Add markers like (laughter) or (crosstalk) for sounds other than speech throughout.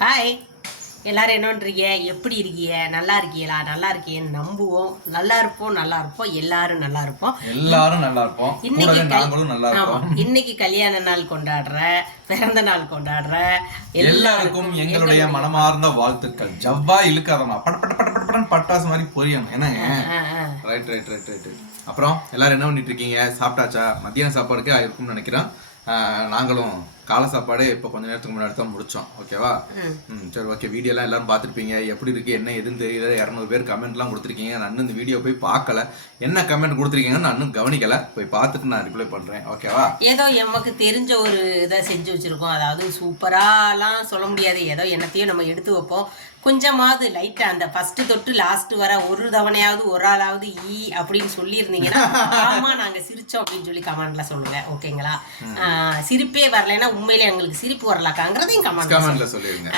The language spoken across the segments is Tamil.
ஹாய் எல்லாரும் என்ன பண்றீங்க? எப்படி இருக்கீங்க? நல்லா இருக்கீங்களா? நல்லா இருக்கீங்கன்னு நம்புவோம். நல்லா இருப்போம் நல்லா இருப்போம். எல்லாரும் நல்லா இருப்போம். எல்லாரும் நல்லா இருப்போம். இன்னைக்கு நாங்களும் நல்லா இருப்போம். இன்னைக்கு கல்யாண நாள் கொண்டாடுற பிறந்த நாள் கொண்டாடுற எல்லாருக்கும் எங்களுடைய மனமார்ந்த வாழ்த்துக்கள். ஜவ்வா இழுக்காதமா பட பட பட பட படன்னு பட்டாசு மாதிரி பொரியணும் என்னங்க. ரைட் ரைட் ரைட் ரைட் அப்புறம் எல்லாரும் என்ன பண்ணிட்டு இருக்கீங்க? சாப்பிட்டாச்சா? மத்தியான சாப்பாடுக்கு ஆயிருக்கும்னு நினைக்கிறேன். நாங்களும் காலை சாப்பாடு இப்போ கொஞ்ச நேரத்துக்கு முன்னாடி தான் முடிச்சோம். ஓகேவா? ம். சரி ஓகே. வீடியோலாம் எல்லாரும் பார்த்துருப்பீங்க. எப்படி இருக்கு என்ன எதுன்னு தெரியல. இரநூறு பேர் கமெண்ட்லாம் கொடுத்துருக்கீங்க. நான் இன்னும் இந்த வீடியோ போய் பார்க்கல. என்ன கமெண்ட் கொடுத்துருக்கீங்கன்னு நான் இன்னும் கவனிக்கல. போய் பார்த்துட்டு நான் ரிப்ளை பண்றேன். ஓகேவா? ஏதோ எமக்கு தெரிஞ்ச ஒரு இதை செஞ்சு வச்சிருக்கோம். அதாவது சூப்பராலாம் சொல்ல முடியாது. ஏதோ என்னத்தையும் நம்ம எடுத்து வைப்போம். கொஞ்சமாவது லைட்டா அந்த ஃபர்ஸ்ட் தொட்டு லாஸ்ட் வர ஒரு தவணையாவது ஒரு ஆளாவது ஈ அப்படின்னு சொல்லியிருந்தீங்கன்னா ஆமா நாங்க சிரிச்சோம் அப்படின்னு சொல்லி கமெண்ட்ல சொல்லுங்க ஓகேங்களா? சிரிப்பே வரலைன்னா உண்மையிலே எங்களுக்கு சிரிப்பு வரலாக்காங்கிறதையும் கமெண்ட் கமெண்ட்ல சொல்லிருங்க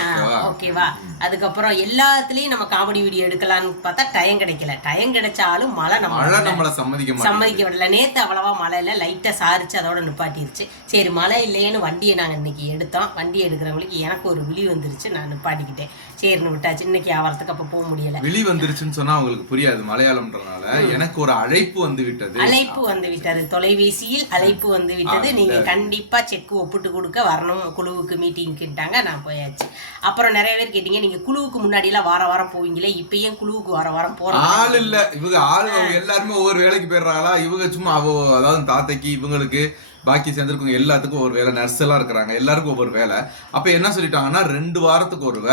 ஓகேவா? அதுக்கப்புறம் எல்லாத்துலயும் நம்ம காமெடி வீடியோ எடுக்கலாம்னு பார்த்தா டைம் கிடைக்கல. டைம் கிடைச்சாலும் மழை நம்ம சம்மதிக்க சம்மதிக்க விடல நேத்து அவ்வளவா மழை இல்லை லைட்டா சாரிச்சு அதோட நிப்பாட்டிருச்சு. சரி மழை இல்லையேன்னு வண்டியை நாங்க இன்னைக்கு எடுத்தோம். வண்டி எடுக்கிறவங்களுக்கு எனக்கு ஒரு விழி வந்துருச்சு நான் நிப்பாட்டிக்கிட்டேன். சரின்னு விட்டாச்சு. இன்னைக்கு வியாபாரத்துக்கு அப்ப போக முடியல. வெளி வந்துருச்சுன்னு சொன்னா அவங்களுக்கு புரியாது. மலையாளம்ன்றனால எனக்கு ஒரு அழைப்பு வந்து விட்டது. அழைப்பு வந்து விட்டது. தொலைபேசியில் அழைப்பு வந்து விட்டது. நீங்க கண்டிப்பா செக் ஒப்பிட்டு கொடுக்க வரணும். குழுவுக்கு மீட்டிங்க்கிட்டாங்க நான் போயாச்சு. அப்புறம் நிறைய பேர் கேட்டீங்க நீங்க குழுவுக்கு முன்னாடி எல்லாம் வார வாரம் போவீங்களே இப்ப ஏன் குழுவுக்கு வார வாரம் போறோம் ஆள் இல்ல. இவங்க ஆள் எல்லாருமே ஒவ்வொரு வேலைக்கு போயிடுறாங்களா? இவங்க சும்மா அவ அதாவது தாத்தைக்கு இவங்களுக்கு பாக்கி சேர்ந்துருக்கவங்க எல்லாத்துக்கும் ஒரு வேலை நர்ஸ் எல்லாம் இருக்கிறாங்க எல்லாருக்கும் ஒவ்வொரு வேலை. அப்ப என்ன சொல்லிட்டாங்கன்னா ரெண்டு வாரத்துக்கு ஒருவ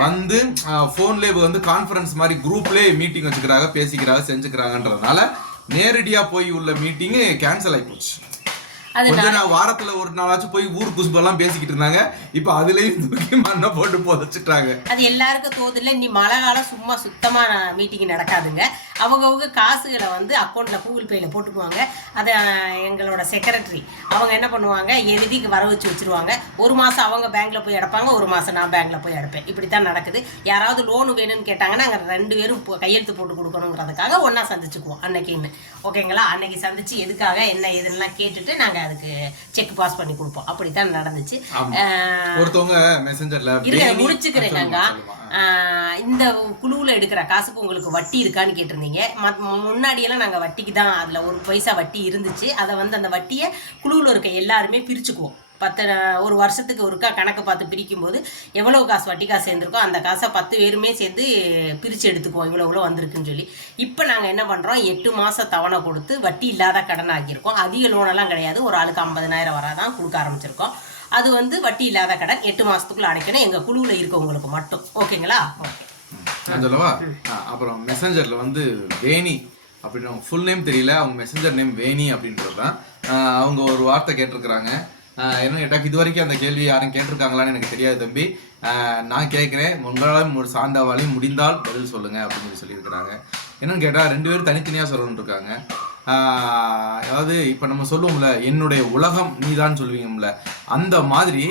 வந்து போன்ல வந்து கான்ஃபரன்ஸ் மாதிரி குரூப்லயே மீட்டிங் வச்சுக்கிறாங்க பேசிக்கிறாங்க செஞ்சுக்கிறாங்கன்றதுனால நேரடியா போய் உள்ள மீட்டிங் கேன்சல் ஆகி போச்சு கொஞ்ச நாள் வாரத்துல ஒரு நாளாச்சும் போய் ஊர் குசுபெல்லாம் பேசிக்கிட்டு இருந்தாங்க. இப்ப அதுலயும் தூக்கி மண்ணை போட்டு புதைச்சிட்டாங்க. அது எல்லாருக்கும் தோதில்ல நீ மழை காலம் சும்மா சுத்தமா மீட்டிங் நடக்காதுங்க. அவங்கவுங்க காசுகளை வந்து அக்கௌண்ட்ல கூகுள் பேல போட்டுக்குவாங்க. அதை எங்களோட செக்ரட்டரி அவங்க என்ன பண்ணுவாங்க? எழுதிக்கு வர வச்சு வச்சிருவாங்க. ஒரு மாசம் அவங்க பேங்க்ல போய் அடைப்பாங்க. ஒரு மாசம் நான் பேங்க்ல போய் அடைப்பேன். இப்படித்தான் நடக்குது. யாராவது லோன் வேணும்னு கேட்டாங்கன்னா நாங்க ரெண்டு பேரும் கையெழுத்து போட்டு கொடுக்கணுங்கிறதுக்காக ஒண்ணா சந்திச்சுக்குவோம். அன்னைக்குன்னு. ஓகேங்களா அன்னைக்கு சந்திச்சு எதுக்காக என்ன ஏதுன்னெலாம் கேட்டுட்டு நாங்க அதுக்கு செக் பாஸ் பண்ணி கொடுப்போம். அப்படித்தான் நடந்துச்சு. ஒருத்தவங்க மெசஞ்சர்ல இருங்க முடிச்சுக்கிறேங்க இந்த குழுவுல எடுக்கிற காசுக்கு உங்களுக்கு வட்டி இருக்கான்னு கேட்டிருந்தீங்க. முன்னாடியெல்லாம் நாங்க வட்டிக்கு தான் அதுல ஒரு பைசா வட்டி இருந்துச்சு. அதை வந்து அந்த வட்டியை குழுவுல இருக்க எல்லாருமே பிரிச்சுக்குவோம். பத்து ஒரு வருஷத்துக்கு ஒருக்கா கணக்கு பார்த்து பிரிக்கும் போது காசு வட்டி காசு சேர்ந்துருக்கோ அந்த காசை பத்து பேருமே சேர்ந்து பிரித்து எடுத்துக்குவோம். இவ்வளோ இவ்வளோ வந்திருக்குன்னு சொல்லி. இப்போ நாங்கள் என்ன பண்ணுறோம் எட்டு மாதம் தவணை கொடுத்து வட்டி இல்லாத கடன் ஆக்கியிருக்கோம் அதிக லோனெல்லாம் கிடையாது. ஒரு ஆளுக்கு ஐம்பதனாயிரம் வராதான் கொடுக்க ஆரம்பிச்சிருக்கோம். அது வந்து வட்டி இல்லாத கடன் எட்டு மாதத்துக்குள்ளே அடைக்கணும். எங்கள் குழுவில் இருக்கவங்களுக்கு மட்டும். ஓகேங்களா? ஓகே. சொல்லவா அப்புறம் மெசஞ்சரில் வந்து வேணி அப்படின்னு அவங்க ஃபுல் நேம் தெரியல. அவங்க மெசஞ்சர் நேம் வேணி அப்படின்றது தான் அவங்க ஒரு வார்த்தை கேட்டிருக்கிறாங்க. ஆ, என்ன இது வரைக்கும் அந்த கேள்வி யாரும் கேட்டிருக்காங்களான்னு எனக்கு தெரியாது தம்பி. நான் கேட்குறேன் உங்களாலும் ஒரு சார்ந்தவாளையும் முடிந்தால் பதில் சொல்லுங்கள் அப்படின்னு சொல்லி சொல்லியிருக்கிறாங்க. என்னன்னு கேட்டால் ரெண்டு பேரும் தனித்தனியாக சொல்லணும்னு இருக்காங்க. அதாவது இப்போ நம்ம சொல்லுவோம்ல என்னுடைய உலகம் நீதான் சொல்லுவீங்கல்ல அந்த மாதிரி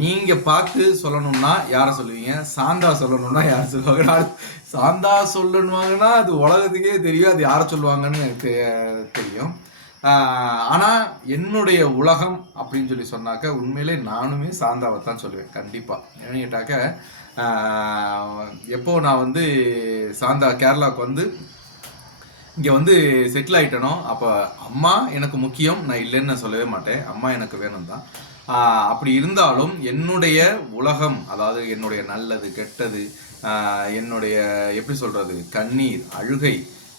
நீங்கள் பார்த்து சொல்லணும்னா யாரை சொல்லுவீங்க? சாந்தா சொல்லணும்னா யார் சொல்லுவாங்க? சாந்தா சொல்லணுவாங்கன்னா அது உலகத்துக்கே தெரியும் அது யாரை சொல்லுவாங்கன்னு எனக்கு தெரியும். ஆனால் என்னுடைய உலகம் அப்படின்னு சொல்லி சொன்னாக்க உண்மையிலே நானுமே சாந்தாவை தான் சொல்லுவேன். கண்டிப்பாக ஏன்னு கேட்டாக்க எப்போது நான் வந்து சாந்தா கேரளாவுக்கு வந்து இங்கே வந்து செட்டில் ஆகிட்டனோ அப்போ அம்மா எனக்கு முக்கியம் நான் இல்லைன்னு நான் சொல்லவே மாட்டேன். அம்மா எனக்கு வேணும் தான் அப்படி இருந்தாலும் என்னுடைய உலகம் அதாவது என்னுடைய நல்லது கெட்டது என்னுடைய எப்படி சொல்கிறது கண்ணீர் அழுகை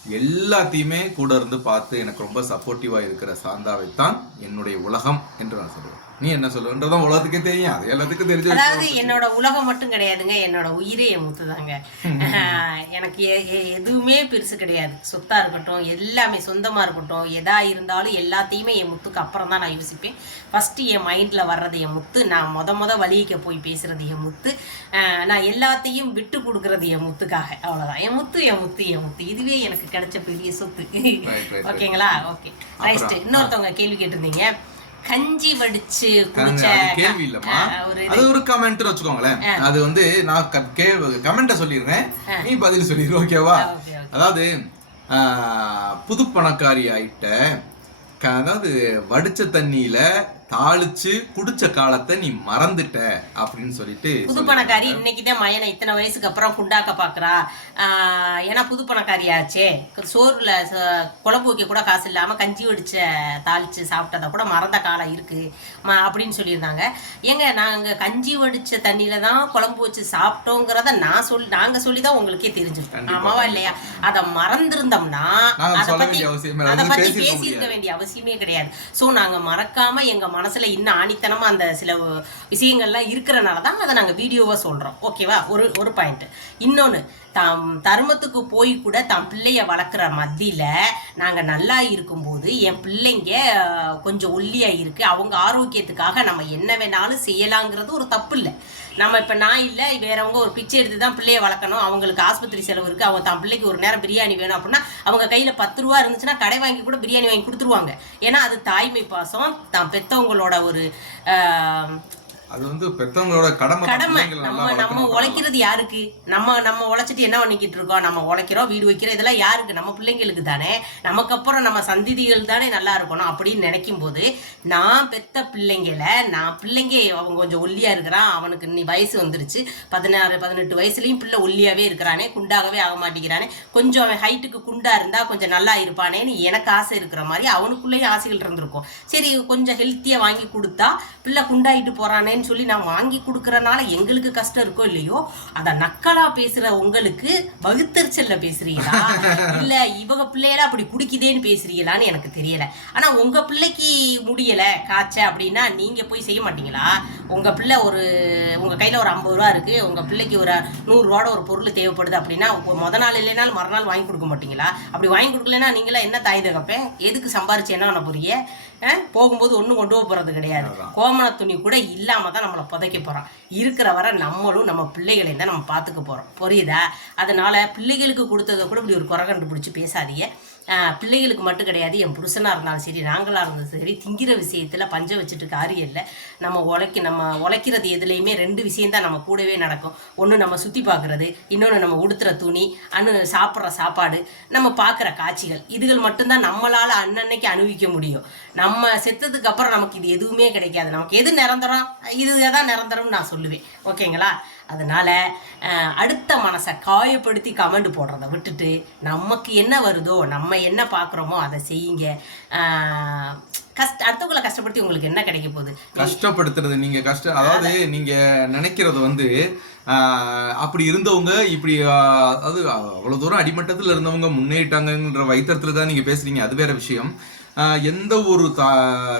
எல்லாத்தையுமே கூட இருந்து பார்த்து எனக்கு ரொம்ப சப்போர்ட்டிவாக இருக்கிற சாந்தாவை தான் என்னுடைய உலகம் என்று நான் சொல்லுவேன். நீ என்ன சொல்லுன்றதான் உலகத்துக்கே தெரியும். அது எல்லாத்துக்கும் தெரிஞ்ச. அதாவது என்னோட உலகம் மட்டும் கிடையாதுங்க என்னோட உயிரே என் முத்து தாங்க (laughs) எனக்கு எதுவுமே பெருசு கிடையாது. சொத்தா இருக்கட்டும் எல்லாமே சொந்தமா இருக்கட்டும் எதா இருந்தாலும் எல்லாத்தையுமே என் முத்துக்கு அப்புறம் தான் நான் யோசிப்பேன். ஃபர்ஸ்ட் என் மைண்ட்ல வர்றது என் முத்து நான் முத முத வழிக்க போய் பேசுறது என் முத்து. நான் எல்லாத்தையும் விட்டு கொடுக்கறது என் முத்துக்காக. அவ்வளவுதான். என் முத்து என் முத்து என் முத்து. இதுவே எனக்கு கிடைச்ச பெரிய சொத்து. ஓகேங்களா? ஓகே. ரைட் இன்னொருத்தவங்க கேள்வி கேட்டிருந்தீங்க. கஞ்சி வடிச்சு கேள்வி இல்லம்மா. அது ஒரு கமெண்ட் வச்சுக்கோங்களேன். அது வந்து நான் கமெண்ட சொல்லிடுறேன். நீ பதில் சொல்லிடு ஓகேவா ஓகே ஓகே அதாவது புது பணக்காரி ஆயிட்ட அதாவது வடிச்ச தண்ணியில தாளிச்சு குடிச்ச காலத்தை நீ மறந்துட்ட அப்படின்னு சொல்லிட்டு புது பணக்காரி இன்னைக்கு தான் மயனை இத்தனை வயசுக்கு அப்புறம் குண்டாக்க பாக்குறா. ஏன்னா புது பணக்காரியாச்சே. சோறுல ச- குழம்பு வைக்க கூட காசு இல்லாம கஞ்சி வடிச்ச தாளிச்சு சாப்பிட்டத கூட மறந்த காலம் இருக்கு. அப்படின்னு சொல்லியிருந்தாங்க. ஏங்க நாங்க கஞ்சி வடிச்ச தண்ணியில தான் குழம்பு வச்சு சாப்பிட்டோங்கிறத நான் சொல்லி நாங்க சொல்லி தான் உங்களுக்கே தெரிஞ்சிருக்கோம். ஆமாவா இல்லையா? அதை மறந்திருந்தோம்னா அதை பத்தி பேசியிருக்க. வேண்டிய அவசியமே கிடையாது. ஸோ நாங்க மறக்காம எங்க மனசில் இன்னும் ஆணித்தனமாக அந்த சில விஷயங்கள்லாம் இருக்கிறனால தான் அதை நாங்கள் வீடியோவாக சொல்கிறோம் ஓகேவா ஒரு ஒரு பாயிண்ட்டு இன்னொன்று தாம் தர்மத்துக்கு போய் கூட தம் பிள்ளைய வளர்க்குற மத்தியில் நாங்கள் நல்லா இருக்கும்போது என் பிள்ளைங்க கொஞ்சம் ஒல்லியாக இருக்குது அவங்க ஆரோக்கியத்துக்காக நம்ம என்ன வேணாலும் செய்யலாங்கிறது ஒரு தப்பு இல்லை. நம்ம இப்ப நான் இல்லை வேறவங்க ஒரு பிச்சை எடுத்து தான் பிள்ளைய வளர்க்கணும். அவங்களுக்கு ஆஸ்பத்திரி செலவு இருக்கு. அவங்க தான் பிள்ளைக்கு ஒரு நேரம் பிரியாணி வேணும் அப்படின்னா அவங்க கையில பத்து ரூபா இருந்துச்சுன்னா கடை வாங்கி கூட பிரியாணி வாங்கி கொடுத்துருவாங்க. ஏன்னா அது தாய்மை பாசம். தான் பெத்தவங்களோட ஒரு ஆஹ், அது வந்து பெத்தவங்களோட கடமை கடமை. நம்ம நம்ம உழைக்கிறது யாருக்கு? நம்ம நம்ம உழைச்சிட்டு என்ன பண்ணிக்கிட்டு இருக்கோம்? நம்ம உழைக்கிறோம் வீடு வைக்கிறோம் இதெல்லாம் யாருக்கு? நம்ம பிள்ளைங்களுக்கு தானே. நமக்கு அப்புறம் நம்ம சந்ததிகள் தானே நல்லா இருக்கணும் அப்படின்னு நினைக்கும் போது நான் பெத்த பிள்ளைங்களை நான் பிள்ளைங்க அவன் கொஞ்சம் ஒல்லியா இருக்கிறான் அவனுக்கு நீ வயசு வந்துருச்சு. பதினாறு பதினெட்டு வயசுலயும் பிள்ளை ஒல்லியாவே இருக்கிறானே குண்டாகவே ஆக மாட்டேங்கிறானே. கொஞ்சம் அவன் ஹைட்டுக்கு குண்டா இருந்தா கொஞ்சம் நல்லா இருப்பானேன்னு எனக்கு ஆசை இருக்கிற மாதிரி அவனுக்குள்ளேயும் ஆசைகள் இருந்திருக்கும். சரி கொஞ்சம் ஹெல்த்தியா வாங்கி கொடுத்தா பிள்ளை குண்டாயிட்டு அப்படின்னு சொல்லி நான் வாங்கி கொடுக்கறனால எங்களுக்கு கஷ்டம் இருக்கோ இல்லையோ அத நக்கலா பேசுற உங்களுக்கு வகுத்தறிச்சல்ல பேசுறீங்களா? இல்ல இவங்க பிள்ளையெல்லாம் அப்படி குடிக்குதேன்னு பேசுறீங்களான்னு எனக்கு தெரியல. ஆனா உங்க பிள்ளைக்கு முடியல காய்ச்ச அப்படின்னா நீங்க போய் செய்ய மாட்டீங்களா? உங்க பிள்ளை ஒரு உங்க கையில ஒரு ஐம்பது ரூபா இருக்கு உங்க பிள்ளைக்கு ஒரு நூறு ரூபாட ஒரு பொருள் தேவைப்படுது அப்படின்னா முத நாள் இல்லைனாலும் மறுநாள் வாங்கி கொடுக்க மாட்டீங்களா? அப்படி வாங்கி கொடுக்கலன்னா நீங்களா என்ன தாய் தகப்பேன்? எதுக்கு சம்பாரிச்சு என்ன பண்ண போறீங்க? போகும்போது ஒண்ணும் கொண்டு போக போறது கிடையாது. கோமண துணி கூட இல்லாம தான் நம்மளை புதைக்க போறோம். இருக்கிற வரை நம்மளும் நம்ம பிள்ளைகளையும் தான் நம்ம பார்த்துக்க போறோம். புரியுதா? அதனால பிள்ளைகளுக்கு கொடுத்ததை கூட இப்படி ஒரு குறை கண்டுபிடிச்சு பேசாதீங்க. பிள்ளைகளுக்கு மட்டும் கிடையாது என் புருஷனாக இருந்தாலும் சரி நாங்களாக இருந்தாலும் சரி திங்கிற விஷயத்தில் பஞ்சம் வச்சுட்டு காரியம் இல்லை. நம்ம உழைக்க நம்ம உழைக்கிறது எதுலேயுமே ரெண்டு விஷயந்தான் நம்ம கூடவே நடக்கும். ஒன்று நம்ம சுற்றி பார்க்குறது இன்னொன்று நம்ம உடுத்துற துணி அனு சாப்பிட்ற சாப்பாடு நம்ம பார்க்குற காட்சிகள். இதுகள் மட்டும்தான் நம்மளால் அன்னன்னைக்கு அனுபவிக்க முடியும். நம்ம செத்ததுக்கு அப்புறம் நமக்கு இது எதுவுமே கிடைக்காது. நமக்கு எது நிரந்தரம்? இதுதான் நிரந்தரம்னு நான் சொல்லுவேன். ஓகேங்களா? அதனால அடுத்த மனசை காயப்படுத்தி கமெண்ட் போடுறத விட்டுட்டு நமக்கு என்ன வருதோ நம்ம என்ன பார்க்குறோமோ அதை செய்யுங்க. கஷ்ட அடுத்தவங்களை கஷ்டப்படுத்தி உங்களுக்கு என்ன கிடைக்க போகுது? கஷ்டப்படுத்துறது நீங்க கஷ்டம் அதாவது நீங்க நினைக்கிறது வந்து அப்படி இருந்தவங்க இப்படி ஆஹ், அதாவது அவ்வளவு தூரம் அடிமட்டத்தில் இருந்தவங்க முன்னேறிட்டாங்கன்ற வைத்தறத்துல தான் நீங்க பேசுறீங்க. அது வேற விஷயம். எந்த ஒரு தா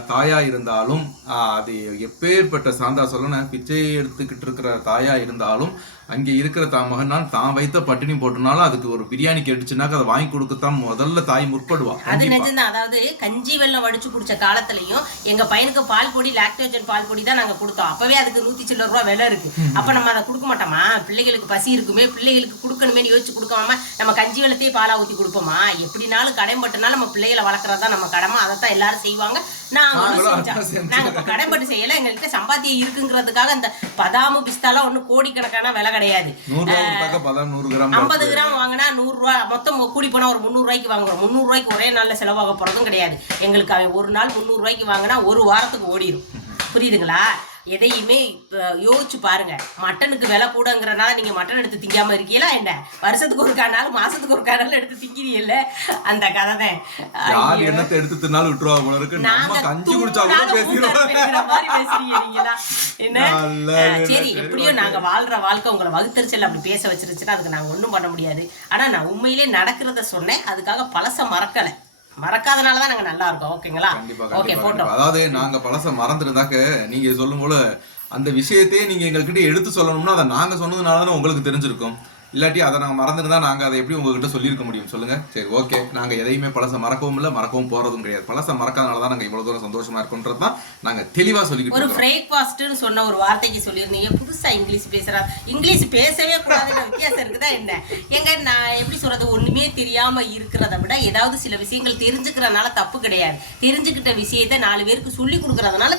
தாயா இருந்தாலும் அது எப்பேற்பட்ட சாந்தா சொல்லணும் பிச்சை எடுத்துக்கிட்டு இருக்கிற தாயா இருந்தாலும் அங்கே இருக்கிற தான் மகன் தான் வைத்த பட்டினி போட்டுனாலும் அதுக்கு ஒரு பிரியாணி கேட்டுச்சுனாக்க அதை வாங்கி கொடுக்கத்தான் முதல்ல தாய் முற்படுவா. அது. நிஜம்தான் அதாவது கஞ்சி வெள்ளம் வடிச்சு குடிச்ச காலத்துலயும் எங்க பையனுக்கு பால் பொடி லாக்டோஜன் பால் பொடி தான் நாங்க கொடுத்தோம். அப்பவே அதுக்கு நூத்தி சில்லற ரூபா விலை இருக்கு. அப்ப நம்ம அதை கொடுக்க மாட்டோமா? பிள்ளைகளுக்கு பசி இருக்குமே பிள்ளைகளுக்கு கொடுக்கணுமே யோசிச்சு கொடுக்காம நம்ம கஞ்சி வெள்ளத்தையே பாலா ஊத்தி கொடுப்போமா? எப்படினாலும் கடைம்பட்டுனாலும் நம்ம பிள்ளைகளை வளர்க்கறதா நம்ம கடமை. அதைத்தான் எல்லாரும் செய்வாங்க. நாங்க இப்ப கடைம்பட்டு செய்யல. எங்கள்கிட்ட சம்பாத்தியம் இருக்குங்கிறதுக்காக இந்த பதாமு பிஸ்தாலாம் ஒண்ணு கோடிக்கணக்கான விலை கிடையாது. ஐம்பது கிராம் வாங்கினா நூறு ரூபா. மொத்தம் கூடி போனா ஒரு முந்நூறு ரூபாய்க்கு வாங்குறோம். முந்நூறு ரூபாய்க்கு ஒரே நாள்ல செலவாக போறதும் கிடையாது. எங்களுக்கு ஒரு நாள் முந்நூறு ரூபாய்க்கு வாங்கினா ஒரு வாரத்துக்கு ஓடிடும் புரியுதுங்களா? எதையுமே யோசிச்சு பாருங்க. மட்டனுக்கு விலை கூடங்கிறனால நீங்க மட்டன் எடுத்து திங்காம இருக்கீங்களா என்ன? வருஷத்துக்கு ஒரு காணாலும் மாசத்துக்கு ஒரு காணாலும் எடுத்து திங்கிறீல்ல அந்த கதை தான் யார் எண்ணத்தை எடுத்து தின்னாலும் விட்டுருவா போல இருக்கு. நம்ம கஞ்சி குடிச்சா கூட தூண்டாலும் பேசிடுவோம். கூட்டாலும் பேசுற மாதிரி பேசுறீங்க நீங்களா? என்ன சரி, எப்படியோ நாங்க வாழ்ற வாழ்க்கை உங்களை வகுத்தறிச்சல் அப்படி பேச வச்சிருச்சுன்னா அதுக்கு நாங்க ஒண்ணும் பண்ண முடியாது. ஆனா நான் உண்மையிலே நடக்கிறத சொன்னேன். அதுக்காக பழச மறக்கல. மறக்காதனால தான் நாங்க நல்லா இருக்கோம் ஓகேங்களா ஓகே போட்டோம். அதாவது நாங்க பழச மறந்துருந்தாக்க நீங்க சொல்லும் போல அந்த விஷயத்தையே நீங்க எங்ககிட்ட எடுத்து சொல்லணும்னா அதை நாங்க சொன்னதுனால தானே உங்களுக்கு தெரிஞ்சிருக்கும். இல்லாட்டி அதை நாங்க மறந்துருந்தா நாங்க அதை எப்படி உங்ககிட்ட சொல்லியிருக்க முடியும்? சொல்லுங்க. சரி ஓகே நாங்க எதையுமே பழச மறக்கவும் இல்லை மறக்கவும் போறதும் கிடையாது. பழச மறக்காதனால தான் நாங்க இவ்வளவு தூரம் சந்தோஷமா இருக்கோன்றது தான் நாங்க தெளிவா சொல்லிக்கிட்டு ஒரு பிரேக்ஃபாஸ்ட்னு சொன்ன ஒரு வார்த்தைக்கு சொல்லியிருந்தீங்க. புதுசா இங்கிலீஷ் பேசுறா இங்கிலீஷ் பேசவே கூடாதுன்ற (laughs) வித்தியாசம் இருக்குதா என்ன? எங்க நான் எப்படி சொல்றது? ஒண்ணுமே தெரியாம இருக்கிறத விட ஏதாவது சில விஷயங்கள் தெரிஞ்சுக்கிறதுனால தப்பு கிடையாது. தெரிஞ்சுக்கிட்ட விஷயத்த நாலு பேருக்கு சொல்லி கொடுக்கறதுனால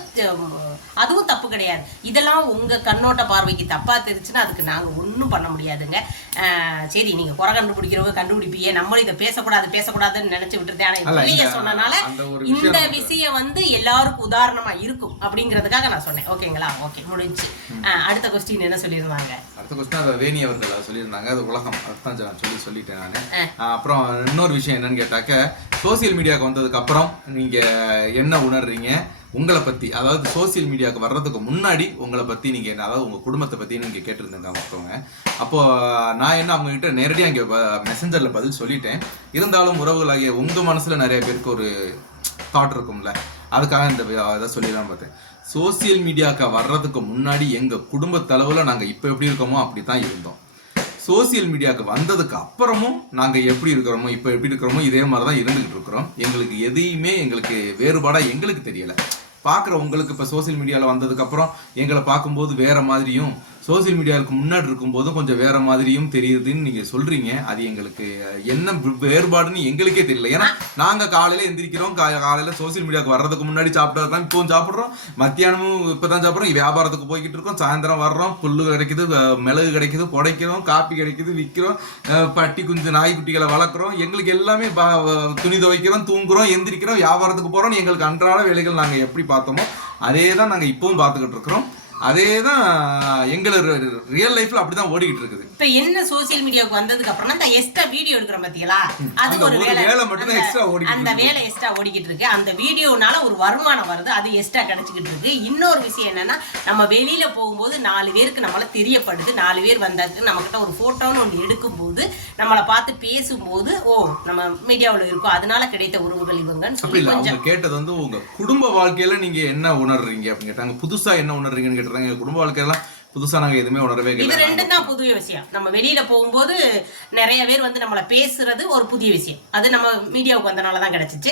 அதுவும் தப்பு கிடையாது. இதெல்லாம் உங்க கண்ணோட்ட பார்வைக்கு தப்பா தெரிச்சுன்னா அதுக்கு நாங்க ஒன்றும் பண்ண முடியாதுங்க. சரி நீங்க குறை கண்டுபிடிக்கிறவங்க கண்டுபிடிப்பீங்க. நம்மளும் இதை பேசக்கூடாது பேசக்கூடாதுன்னு நினைச்சு விட்டுருந்தேன் ஆனா அல்ல, பிள்ளைங்க இந்த- சொன்னனால இந்த விஷயம் வந்து- எல்லாருக்கும் உதாரணமா இருக்கும் அப்படிங்கிறதுக்காக நான் சொன்னேன். ஓகேங்களா? ஓகே முடிஞ்சு. அடுத்த கொஸ்டின் என்ன சொல்லியிருந்தாங்க? அடுத்த கொஸ்டின் அதை வேணி அவர்கள் அதை சொல்லியிருந்தாங்க. அது உலகம். அதுதான் நான் சொல்லி சொல்லிட்டேன் நான். அப்புறம் இன்னொரு விஷயம் என்னன்னு கேட்டாக்க சோசியல் மீடியாவுக்கு வந்ததுக்கு அப்புறம் நீங்க என்ன உணர்றீங்க? உங்களை பத்தி அதாவது சோசியல் மீடியாவுக்கு வர்றதுக்கு முன்னாடி உங்களை பத்தி நீங்க என்ன அதாவது உங்க குடும்பத்தை பத்தி நீங்க கேட்டிருந்தாங்க மொத்தவங்க அப்போ நான் என்ன அவங்க கிட்ட இங்கே இங்க மெசஞ்சர்ல பதில் சொல்லிட்டேன். இருந்தாலும் உறவுகளாகிய உங்க மனசுல நிறைய பேருக்கு ஒரு தாட் இருக்கும்ல. அதுக்காக இந்த இதை சொல்லிடலாம் பார்த்தேன். சோசியல் மீடியாவுக்கு வர்றதுக்கு முன்னாடி எங்க குடும்பத்தளவில் நாங்க இப்ப எப்படி இருக்கோமோ அப்படி தான் இருந்தோம் சோசியல் மீடியாவுக்கு வந்ததுக்கு அப்புறமும் நாங்கள் எப்படி இருக்கிறோமோ இப்போ எப்படி இருக்கிறோமோ இதே மாதிரி தான் இருந்துகிட்டு இருக்கிறோம். எங்களுக்கு எதையுமே எங்களுக்கு வேறுபாடாக எங்களுக்கு தெரியலை. பார்க்குற உங்களுக்கு இப்போ சோசியல் மீடியாவில் வந்ததுக்கப்புறம் எங்களை பார்க்கும்போது வேற மாதிரியும் சோஷியல் மீடியாவுக்கு முன்னாடி இருக்கும்போதும் கொஞ்சம் வேற மாதிரியும் தெரியுதுன்னு நீங்க சொல்றீங்க. அது எங்களுக்கு என்ன வேறுபாடுன்னு எங்களுக்கே தெரியல. ஏன்னா நாங்க காலையில எந்திரிக்கிறோம் காலையில சோஷியல் மீடியாவுக்கு வர்றதுக்கு முன்னாடி சாப்பிட்டதுதான் இப்பவும் சாப்பிட்றோம். மத்தியானமும் இப்பதான் சாப்பிட்றோம். வியாபாரத்துக்கு போய்கிட்டு இருக்கோம். சாயந்தரம் வர்றோம். புல்லு கிடைக்குது மிளகு கிடைக்குது புடைக்கிறோம். காப்பி கிடைக்குது விற்கிறோம் பட்டி குஞ்சு நாய்க்குட்டிகளை வளர்க்குறோம். எங்களுக்கு எல்லாமே துணி துவைக்கிறோம் தூங்குறோம் எந்திரிக்கிறோம் வியாபாரத்துக்கு போறோம் எங்களுக்கு அன்றாட வேலைகள் நாங்க எப்படி பார்த்தோமோ அதே தான் நாங்க இப்பவும் பார்த்துக்கிட்டு இருக்கிறோம். அதே தான் எங்களோட ரியல் லைஃப்பில் அப்படி தான் ஓடிக்கிட்டு இருக்குது. இப்ப என்ன சோசியல் மீடியாவுக்கு வந்ததுக்கு அப்புறம் அந்த எக்ஸ்ட்ரா வீடியோ எடுக்கிறோம் பாத்தீங்களா? அது ஒரு வேலை அந்த- வேலை எக்ஸ்ட்ரா ஓடிக்கிட்டு இருக்கு. அந்த வீடியோனால ஒரு வருமானம் வருது அது எக்ஸ்ட்ரா கிடைச்சிக்கிட்டு இருக்கு. இன்னொரு விஷயம் என்னன்னா நம்ம வெளியில போகும்போது நாலு பேருக்கு நம்மள தெரியப்படுது. நாலு பேர் வந்தாச்சு நம்ம கிட்ட ஒரு போட்டோன்னு ஒன்று எடுக்கும்போது நம்மளை பார்த்து பேசும்போது ஓ நம்ம மீடியாவுல இருக்கோம். அதனால கிடைத்த உறவுகள் இவங்கன்னு அப்படி சொல்லி கொஞ்சம் கேட்டது வந்து உங்க குடும்ப வாழ்க்கையில நீங்க என்ன உணர்றீங்க அப்படின்னு கேட்டாங்க. புதுசா என்ன உணர்றீங்கன்னு கேட்டாங்க குடும்ப வாழ்க்கையெல்லாம் புதுசா நாங்க எதுவுமே உணரவே இது ரெண்டும் தான் புதிய விஷயம். நம்ம வெளியில போகும்போது நிறைய பேர் வந்து நம்மளை பேசுறது ஒரு புதிய விஷயம். அது நம்ம மீடியாவுக்கு வந்தனால தான் கிடைச்சிச்சு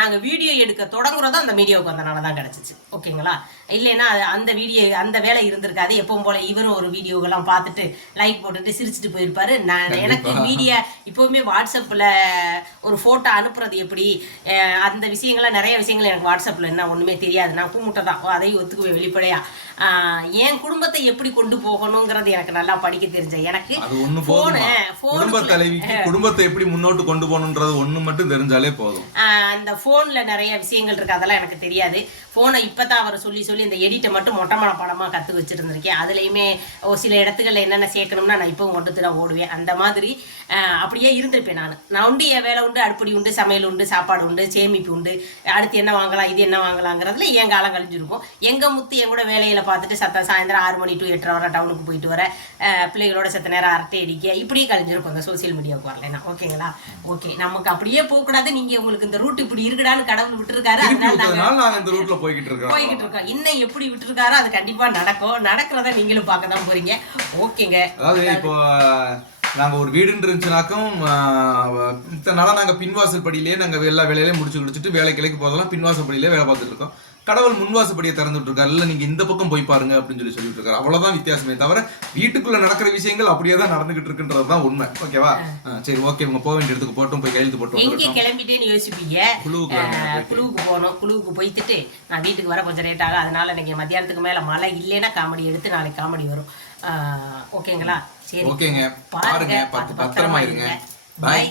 நாங்க வீடியோ எடுக்க தொடங்குறதும் அந்த மீடியாவுக்கு வந்தனால தான் கிடைச்சிச்சு. ஓகேங்களா? இல்லைன்னா அந்த வீடியோ அந்த வேலை இருந்திருக்காது. எப்பவும் போல இவரும் ஒரு வீடியோவெல்லாம் பார்த்துட்டு லைக் போட்டுட்டு சிரிச்சுட்டு போயிருப்பாரு. நான் எனக்கு மீடியா இப்போவுமே வாட்ஸ்அப்ல ஒரு போட்டோ அனுப்புறது எப்படி? அந்த விஷயங்கள்லாம் நிறைய விஷயங்கள் எனக்கு வாட்ஸ்அப்ல என்ன ஒண்ணுமே தெரியாது. நான் கூமுட்டை தான் அதையும் ஒத்துக்குவேன் வெளிப்படையா. என் குடும்பத்தை எப்படி கொண்டு போகணுங்கிறது எனக்கு நல்லா படிக்க தெரிஞ்ச. எனக்கு போனு குடும்ப தலைவிக்கு குடும்பத்தை எப்படி முன்னோட்டு கொண்டு போகணுன்றது ஒண்ணு மட்டும் தெரிஞ்சாலே போதும். அந்த ஃபோனில் நிறைய விஷயங்கள் இருக்கு. அதெல்லாம் எனக்கு தெரியாது. ஃபோனை இப்போ தான் அவர் சொல்லி சொல்லி இந்த எடிட்டை மட்டும் மொட்டை மலை படமாக கற்று வச்சுருந்துருக்கேன். அதுலேயுமே ஒரு சில இடத்துகளில் என்னென்ன சேர்க்கணும்னா நான் இப்பவும் கொண்டு தான் ஓடுவேன். அந்த மாதிரி அப்படியே இருந்திருப்பேன் நான். நான் உண்டு என் வேலை உண்டு அடுப்படி உண்டு சமையல் உண்டு சாப்பாடு உண்டு சேமிப்பு உண்டு அடுத்து என்ன வாங்கலாம் இது என்ன வாங்கலாங்கிறதுல என் காலம் கழிஞ்சிருக்கும். எங்கள் முத்து என் கூட வேலையில் பார்த்துட்டு சத்த சாயந்தரம் ஆறு மணி டு எட்டரை வரை டவுனுக்கு போயிட்டு வர பிள்ளைகளோட செத்த நேரம் அரட்டை அடிக்க இப்படியே கழிஞ்சிருக்கும் அந்த சோசியல் மீடியாவுக்கு வரலைன்னா. ஓகேங்களா? ஓகே நமக்கு அப்படியே போகக்கூடாது. நீங்கள் உங்களுக்கு இந்த ரூட் இப்படி இருக்குடான்னு கடவுள் விட்டுருக்காரு. அதனால நாங்கள் நாங்க இந்த ரூட்ல போய்கிட்டு இருக்கோம் போய்கிட்டு இருக்கோம். இன்னும் எப்படி விட்டுருக்காரோ அது கண்டிப்பா நடக்கும். நடக்கிறத நீங்களும் பார்க்க தான் போறீங்க. ஓகேங்க. அதாவது இப்போ நாங்க ஒரு வீடுன்னு இருந்துச்சுனாக்கும் நாளா நாங்க பின்வாசல் படியிலேயே நாங்க எல்லா வேலையிலையும் முடிச்சு முடிச்சுட்டு வேலை கிளைக்கு போதெல்லாம் பின்வாசல் படியிலே வேலை பார்த்துட்டு இருக்கோம். கடவுள் முன்வாசல் படியை திறந்துட்டு இருக்காரு இல்ல நீங்க இந்த பக்கம் போய் பாருங்க அப்படின்னு சொல்லி சொல்லிட்டு இருக்காரு அவ்வளவுதான் வித்தியாசமே தவிர வீட்டுக்குள்ள நடக்கிற விஷயங்கள் அப்படியே தான் நடந்துகிட்டு இருக்குன்றது தான் உண்மை. ஓகேவா? சரி ஓகே. உங்க போக வேண்டிய இடத்துக்கு போட்டும் போய் கையெழுத்து போட்டு எங்கே கிளம்பிட்டேன்னு யோசிப்பீங்க? குழுவுக்கு. குழுவுக்கு போகணும். குழுவுக்கு போய்த்துட்டு நான் வீட்டுக்கு வர கொஞ்சம் லேட் ஆகும். அதனால இன்னைக்கு மத்தியானத்துக்கு மேல மழை இல்லைன்னா காமெடி எடுத்து நாளைக்கு காமெடி வரும். ஓகேங்களா? சரி. ஓகேங்க. பாருங்க. பார்த்து பத்திரமா இருங்க. பாய்